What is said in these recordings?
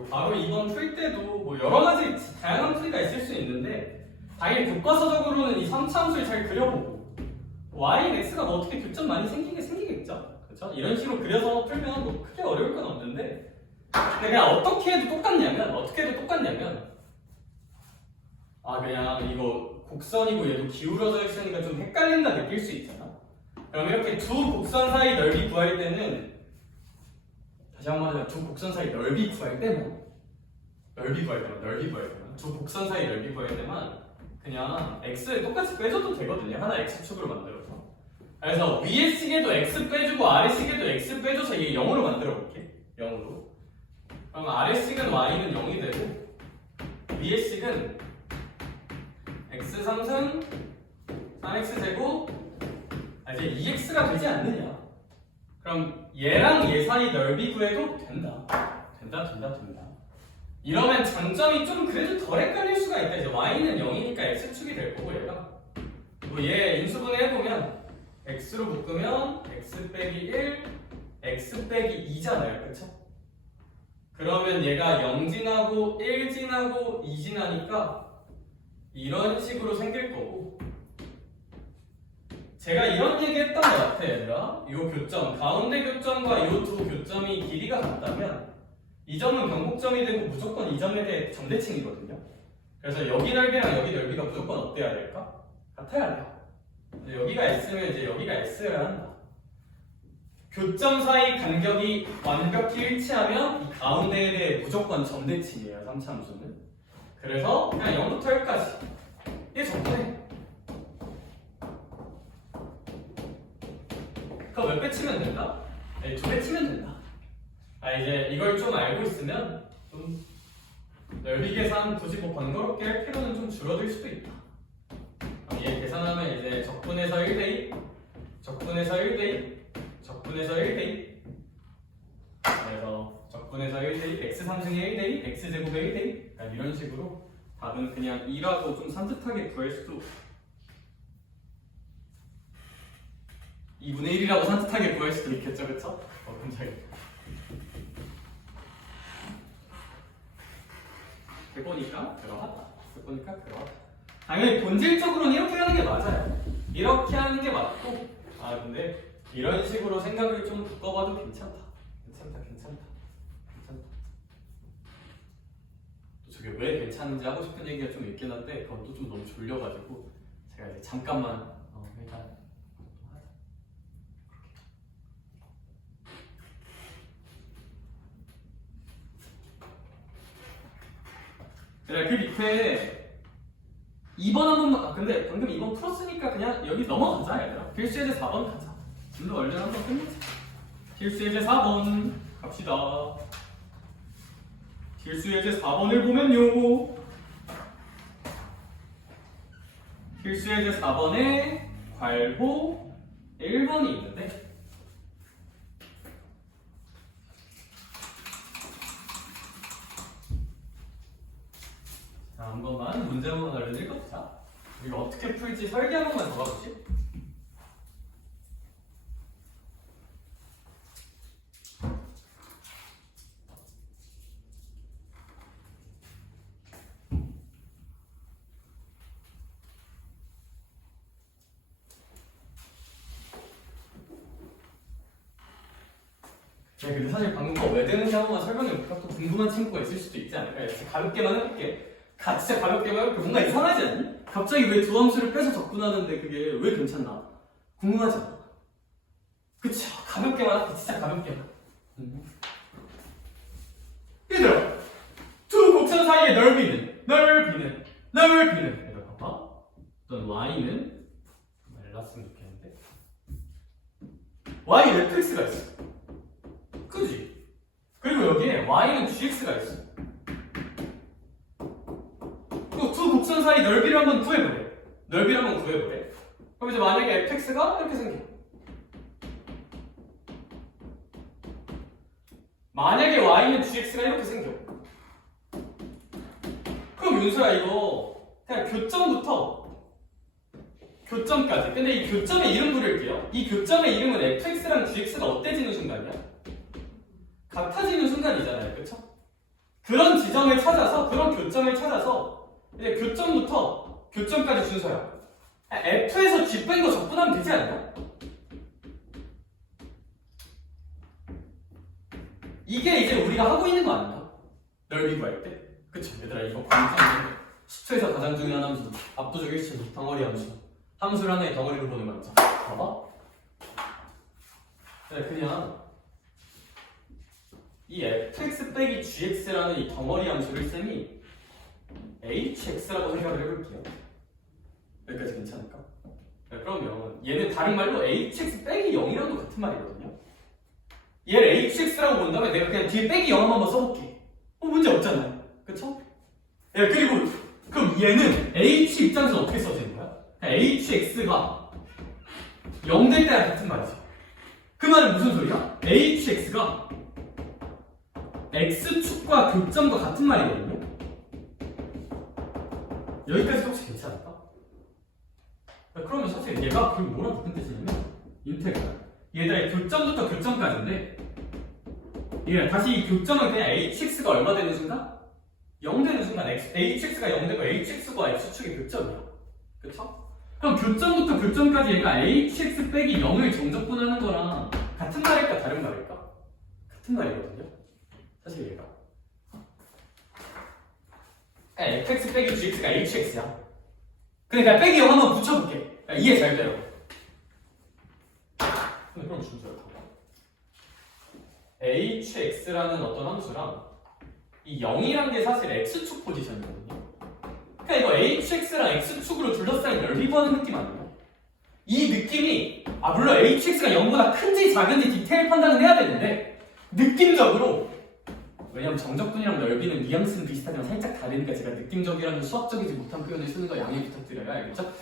그리고 바로 이번 풀 때도 뭐 여러 가지 다양한 풀이가 있을 수 있는데 당연히 교과서적으로는 이 3차 함수를 잘 그려보고 y, x가 뭐 어떻게 교점 많이 생기겠죠? 그렇죠? 이런 식으로 그려서 풀면 뭐 크게 어려울 건 없는데 그냥 어떻게 해도 똑같냐면 그냥 이거 곡선이고 얘도 기울어져 있으니까 좀 헷갈린다 느낄 수 있잖아. 그럼 이렇게 두 곡선 사이 넓이 구할 때는 다시 한번 하자면 두 곡선 사이 넓이 구할 때만 두 곡선 사이 넓이 구할 때만 그냥 x를 똑같이 빼줘도 되거든요. 하나 x축으로 만들어서. 그래서 위에 시계도 x 빼주고 아래 시계도 x 빼줘서 이게 0으로 만들어 볼게. 0으로. 그럼 아래 식은 y는 0이 되고 위에 식은 x 3승 3x 제곱 이제 2x가 되지 않느냐. 그럼 얘랑 얘 사이 넓이 구해도 된다. 이러면 장점이 좀 그래도 덜 헷갈릴 수가 있다. 이제 y는 0이니까 x축이 될 거고 얘가 뭐 얘 인수분해 해보면 x로 묶으면 x 빼기 1 x 빼기 2잖아요. 그쵸? 그러면 얘가 0 지나고 1 지나고 2 지나니까 이런 식으로 생길 거고 제가 이런 얘기 했던 것 같아 얘들아. 이 교점, 가운데 교점과 이 두 교점이 길이가 같다면 이 점은 변곡점이 되고 무조건 이 점에 대해 점대칭이거든요. 그래서 여기 넓이랑 여기 넓이가 무조건 어때야 될까? 같아야 돼. 여기가 S면 이제 여기가 S여야 한다. 교점 사이 간격이 완벽히 일치하면 이 가운데에 대해 무조건 점대칭이에요. 3차 함수는. 그래서 그냥 0부터 1까지 이게 적분해. 그거 몇 배 치면 된다? 2배 치면 된다. 이제 이걸 좀 알고 있으면 좀 넓이 계산 굳이 뭐 번거롭게 할 필요는 좀 줄어들 수도 있다. 얘 계산하면 이제 적분해서 1대2 적분해서 1대2 적분해서 1대2 그래서 적분해서 1대2 x 3승의 1대2 x 제곱의 1대2 이런 식으로 답은 그냥 2라고 좀 산뜻하게 구할 수도 2분의 1이라고 산뜻하게 구할 수도 있겠죠, 그쵸? 굉장히 해보니까 그러하다. 당연히 본질적으로는 이렇게 하는 게 맞아요. 이렇게 하는 게 맞고 근데 이런 식으로 생각을 좀 바꿔봐도 괜찮다. 또 저게 왜 괜찮은지 하고 싶은 얘기가 좀 있긴 한데 그건 또 좀 너무 졸려가지고 제가 이제 잠깐만 일단 그래 그 밑에 2번 한 번만 근데 방금 2번 풀었으니까 그냥 여기 넘어가자 얘들아. 필수예제 4번 가자. 좀 더 얼른 한번 끝내자. 필수예제 4번 갑시다. 필수예제 4번을 보면요 필수예제 4번에 괄호 1번이 있는데 한 번만 문제 한번 얼른 읽어보자. 우리가 어떻게 풀지 설계 한 번만 더 가보지. 근데 사실 방금 거 왜 되는지 한 번만 설명해볼까? 또 궁금한 친구가 있을 수도 있지 않을까? 가볍게만 해볼게. 진짜 가볍게만 해볼게. 뭔가 이상하지 않니? 갑자기 왜 두 함수를 빼서 접근하는데 그게 왜 괜찮나? 궁금하지 않아? 그쵸? 가볍게만 할게. 진짜 가볍게만. 얘들아! 두 곡선 사이의 넓이는 얘들아 봐봐. 어떤 y는 말랐으면 좋겠는데 y fx가 있어. 그지? 그리고 여기에 y는 gx가 있어. 그리고 두 곡선 사이 넓이를 한번 구해보래. 그럼 이제 만약에 fx가 이렇게 생겨. 만약에 y는 gx가 이렇게 생겨. 그럼 윤수야 이거 그냥 교점까지. 근데 이 교점의 이름 부를게요. 이 교점의 이름은 fx랑 gx가 어때지는 순간이야? 같아지는 순간이잖아요. 그쵸? 그런 지점을 찾아서 그런 교점을 찾아서 이제 교점부터 교점까지 순서야. F에서 G 뺀 거 적분하면 되지 않냐? 이게 이제 우리가 하고 있는 거 아닌가? 넓이 구할 때? 그쵸 얘들아 이거 공부하는 수트에서 가장 중요한 함수 압도적 일치 덩어리 함수 함수를 하나의 덩어리로 보는 거죠. 봐봐 그냥 이 fx 빼기 gx라는 이 덩어리 함수를 쌤이 hx라고 생각을 해볼게요. 여기까지 괜찮을까? 그러면 얘는 다른 말로 hx 빼기 0이랑도 같은 말이거든요. 얘를 hx라고 본 다음에 내가 그냥 뒤에 빼기 0 한번 써볼게. 문제 없잖아요. 그쵸? 그리고 그럼 얘는 h 입장에서 어떻게 써지는 거야? hx가 0 될 때랑 같은 말이죠. 그 말은 무슨 소리야? hx가 x축과 교점과 같은 말이거든요. 여기까지 혹시 괜찮을까? 그러면 사실 얘가 그럼 뭐랑 같은 뜻이냐면 인테그랄 얘들의 교점부터 교점까지인데 얘가 다시 이 교점은 그냥 hx가 얼마 되는 순간? 0 되는 순간 hx가 0 되고 hx과 x축의 교점이야. 그쵸? 그럼 교점부터 교점까지 얘가 hx 빼기 0을 정적분하는 거랑 같은 말일까 다른 말일까? 같은 말이거든요. 사실 얘가 fx 빼기 gx가 hx야. 그러니까 빼기 0 한번 붙여볼게. 이해 잘 돼요. 근데 그럼 순서를 봐봐. hx라는 어떤 함수랑 이 0이란 게 사실 x축 포지션이거든요. 그러니까 이거 hx랑 x축으로 둘러싸인 넓이 구하는 느낌 아니에요? 이 느낌이 물론 hx가 0보다 큰지 작은지 디테일 판단은 해야 되는데 느낌적으로 왜냐면 정적분이랑 넓이는 뉘앙스는 비슷하지만 살짝 다르니까 제가 느낌적이라는 수학적이지 못한 표현을 쓰는 거 양해 부탁드려요. 알겠죠?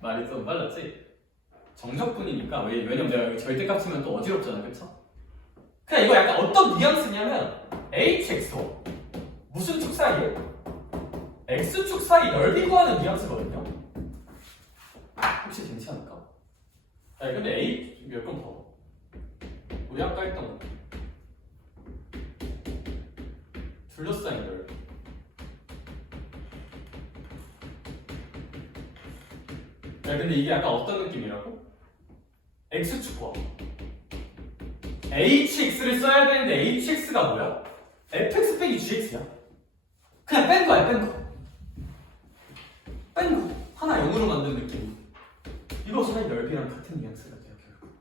말이 좀 빨랐지? 정적분이니까 왜냐면 내가 여기 절대값이면 또 어지럽잖아. 그쵸? 그냥 이거 약간 어떤 뉘앙스냐면 hx도 무슨 축 사이에? x축 사이 넓이 구하는 뉘앙스거든요? 혹시 괜찮을까? 근데 a 몇 번 더. 우리 아까 했던 거 둘러싸인 넓이 근데 이게 약간 어떤 느낌이라고? x축 구하 hx를 써야 되는데 hx가 뭐야? fx 빼기 gx야. 그냥 뺀 거야, 뺀 거. 하나 0으로 만든 느낌. 이거 사이 넓이랑 같은 뉘앙스가 돼요, 결국.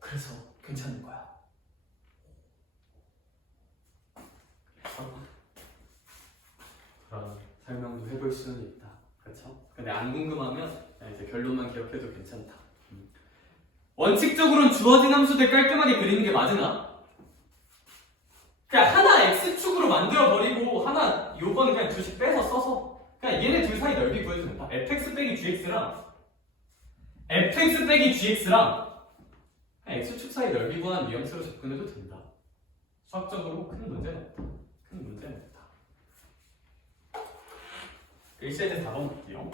그래서 괜찮은 거야. 그런 설명도 해볼 수는 있다. 그렇죠? 근데 안 궁금하면 이제 결론만 기억해도 괜찮다. 원칙적으로는 주어진 함수들 깔끔하게 그리는 게 맞으나 그냥 하나 x축으로 만들어버리고 하나 요건 그냥 둘씩 빼서 써서 그냥 얘네 둘 사이 넓이 구해주면 된다. fx 빼기 gx랑 x축 사이 넓이 구하는 뉘앙스로 접근해도 된다. 수학적으로 큰 문제는 없다. 큰 문제는 없다. 1시에 4번 볼게요.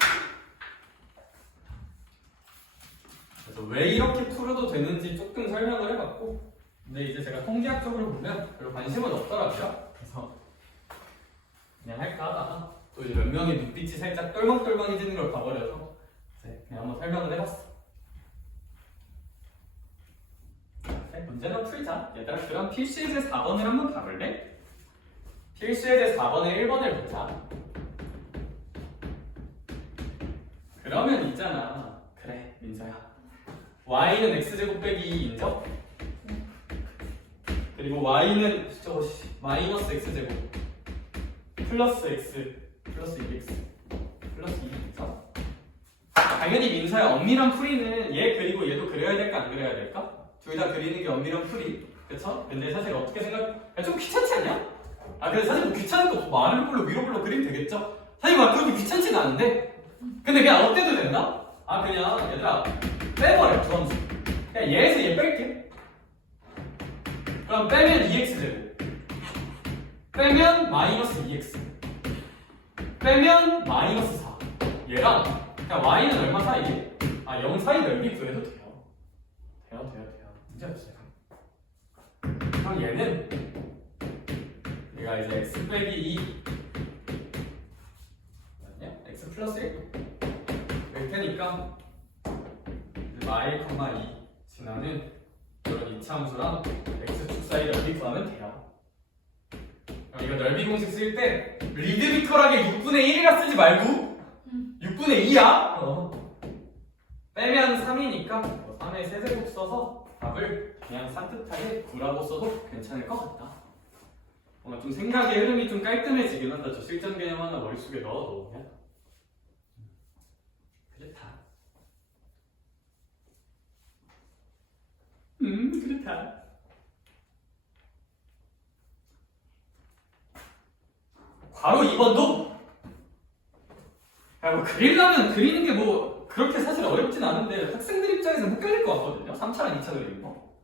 그래서 왜 이렇게 풀어도 되는지 조금 설명을 해봤고 근데 이제 제가 통계학적으로 보면 별로 관심은 없더라고요. 그래서 그냥 할까 하다가 또 이제 몇 명의 눈빛이 살짝 똘망똘망해지는 걸 봐버려서 그냥 한번 설명을 해봤어. 문제는 풀자. 얘들아 그럼 필수예제 4번을 한번 봐볼래? 필수예제 4번의 1번을 보자. 그러면 있잖아. 그래 민서야 y는 x제곱 빼기 2 인정? 그리고 y는 마이너스 x제곱 플러스 x 플러스 2x 플러스 2 인정? 당연히 민서야 엄밀한 풀이는 얘 그리고 얘도 그려야 될까 안 그려야 될까? 둘 다 그리는 게 엄밀한 풀이 그쵸? 근데 사실 어떻게 좀 귀찮지 않냐? 근데 사실 뭐 귀찮은 거 아래로 불러 위로 불러 그리면 되겠죠? 사실 막 그렇게 귀찮지는 않은데 근데 그냥 어때도 된다? 그냥 얘들아 빼버려 두 함수 그냥 얘에서 얘 뺄게. 그럼 빼면 2x제곱 빼면 마이너스 2x 빼면 마이너스 4 얘랑 그냥 y는 얼마 사이에? 0 사이 넓이 구해도 돼요. 돼요 문제 없어요. 그럼 얘는 자 이제 x 빼기 2 아니야? x 플러스 1 될 테니까 y, 2 지나는 이런 이차함수랑 x축 사이 넓이 구하면 돼요. 그럼 이거 넓이 공식 쓸 때 리드미컬하게 6분의 1이라 쓰지 말고 6분의 2야. 빼면 3이니까 3의 세제곱 써서 답을 그냥 산뜻하게 9라고 써도 괜찮을 것 같다. 뭔가 좀 생각의 흐름이 좀 깔끔해지긴 한다. 저 실전 개념 하나 머릿속에 넣어놓으면 그렇다. 그렇다. 바로 2번도 뭐 그리려면 그리는 게 뭐 그렇게 사실 어렵진 않은데 학생들 입장에서 헷갈릴 것 같거든요. 3차랑 2차 그리는 거.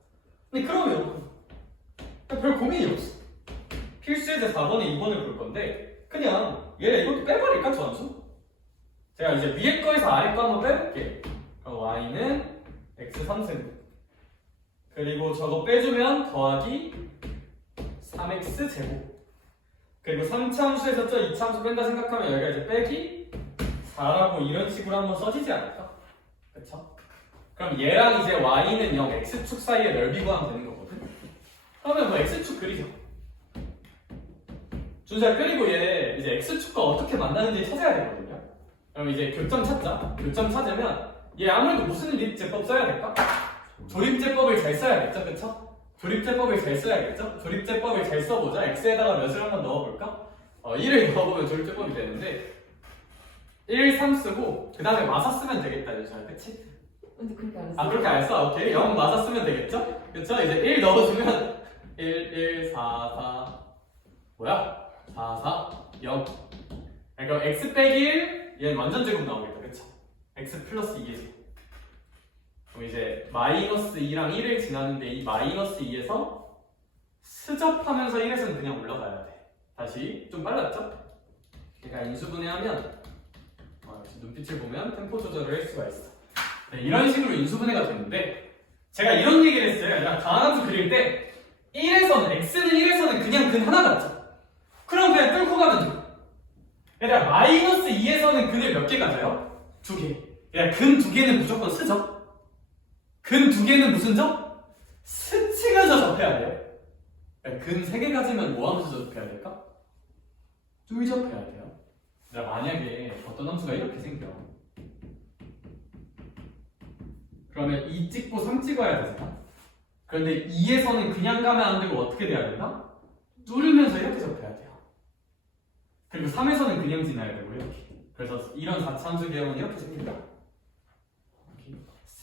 근데 그러면 별 고민이 없어. 필수에서 4번에 2번을 볼 건데 그냥 얘 이것도 빼버릴까 전수? 제가 이제 위에 거에서 아래 거 한번 빼볼게. y는 x 3승 그리고 저거 빼주면 더하기 3x 제곱 그리고 3차 함수에서 저 2차 함수 뺀다 생각하면 여기가 이제 빼기 4라고 이런 식으로 한번 써지지 않을까? 그쵸? 그럼 얘랑 이제 y는 0, x축 사이의 넓이 구하면 되는 거거든? 그러면 뭐 x축 그리죠. 준수야 그리고 얘 이제 x축과 어떻게 만나는지 찾아야 되거든요. 그럼 이제 교점 찾자. 교점 찾으면 얘 아무래도 무슨 조립제법 써야 될까? 조립제법을 잘 써야겠죠, 그쵸? 조립제법을 잘 써야겠죠? 조립제법을 잘 써보자. x에다가 몇을 한번 넣어볼까? 1을 넣어보면 조립제법이 되는데 1, 3 쓰고 그 다음에 마사 쓰면 되겠다, 잘 그치? 근데 그렇게 안 써. 아 그렇게 안 써? 오케이 0 마사 쓰면 되겠죠? 그쵸? 이제 1 넣어주면 1, 1, 4, 4 뭐야? 4, 4, 0 그러니까 x 빼기 1 얘는 완전 제곱 나오겠다, 그쵸? x 플러스 2의 제곱 그럼 이제 마이너스 2랑 1을 지나는데 이 마이너스 2에서 스접하면서 1에서는 그냥 올라가야 돼. 다시 좀 빨랐죠? 그러니까 인수분해하면 눈빛을 보면 템포 조절을 할 수가 있어. 네, 이런 식으로 인수분해가 되는데 제가 이런 얘기를 했어요. 그러니까 가함수 그릴 때 1에서는 x는 1에서는 그냥 근 하나 같죠? 그럼 그냥 뚫고 가면 돼. 얘들아 마이너스 2에서는 근을 몇 개 가져요? 2개. 그러니까 근 2개는 무조건 스접. 근 2개는 무슨 점? 스치면서 접해야 돼요. 그러니까 근 3개 가지면 뭐 하면서 접해야 될까? 뚫접해야 돼요. 그러니까 만약에 어떤 함수가 이렇게 생겨. 그러면 2 찍고 3 찍어야 되잖아. 그런데 2에서는 그냥 가면 안 되고 어떻게 돼야 되나? 뚫으면서 이렇게 접해야 돼요. 그리고 3에서는 그냥 지나야 되고 이렇게. 그래서 이런 4차 함수 개형은 이렇게 생긴다.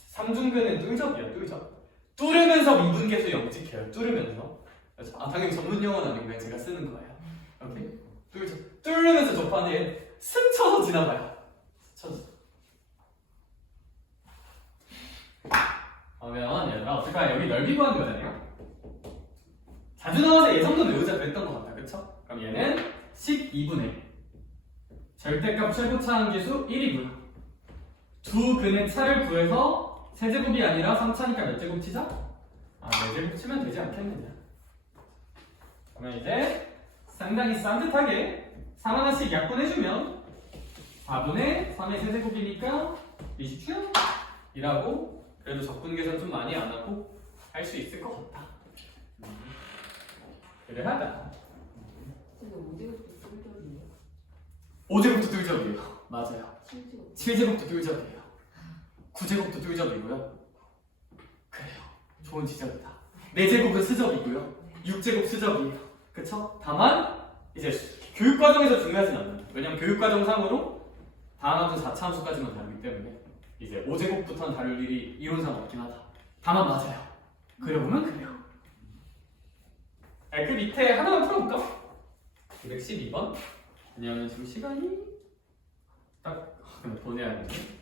삼중근은 뚫접이야, 뚫접. 뚫으면서 미분계수 0 찍혀요. 뚫으면서. 당연히 전문 용어는 아니고 그냥 제가 쓰는 거예요. 오케이? 뚫접. 뚫으면서 접하는데 스쳐서 지나가요. 스쳐서. 그러면 얘들아 어떡하냐, 여기 넓이 구하는 거잖아요. 자주 나와서 예성도 외우자 그랬던 것 같다, 그쵸? 그럼 얘는 12분의 절대값 최고차항 계수 1이고요. 두 근의 차를 구해서 세제곱이 아니라 3차니까 몇 제곱 치자? 4제곱 치면 되지 않겠느냐. 그러면 이제 상당히 산뜻하게 3 하나씩 약분해주면 4분의 3의 세제곱이니까 27 이라고 그래도 적분 계산 좀 많이 안 하고 할 수 있을 것 같다. 그래 하다. 근데 5제곱도 뚫접이에요? 5제곱도 뚫접이에요. 맞아요. 7제곱. 7제곱도 뚫접이에요. 9제곱도 뚫접이고요. 그래요. 좋은 지적이다. 4제곱은 스접이고요. 6제곱 스접이에요. 그쵸? 다만 이제 교육과정에서 중요하진 않아요. 왜냐면 교육과정상으로 다항함수 4차 함수까지만 다루기 때문에 이제 5제곱부터는 다룰 일이 이론상 없긴 하다. 다만 맞아요. 그려보면 그래요. 그 밑에 하나만 풀어볼까? 212번. 왜냐면 지금 시간이 딱 보내야 되는데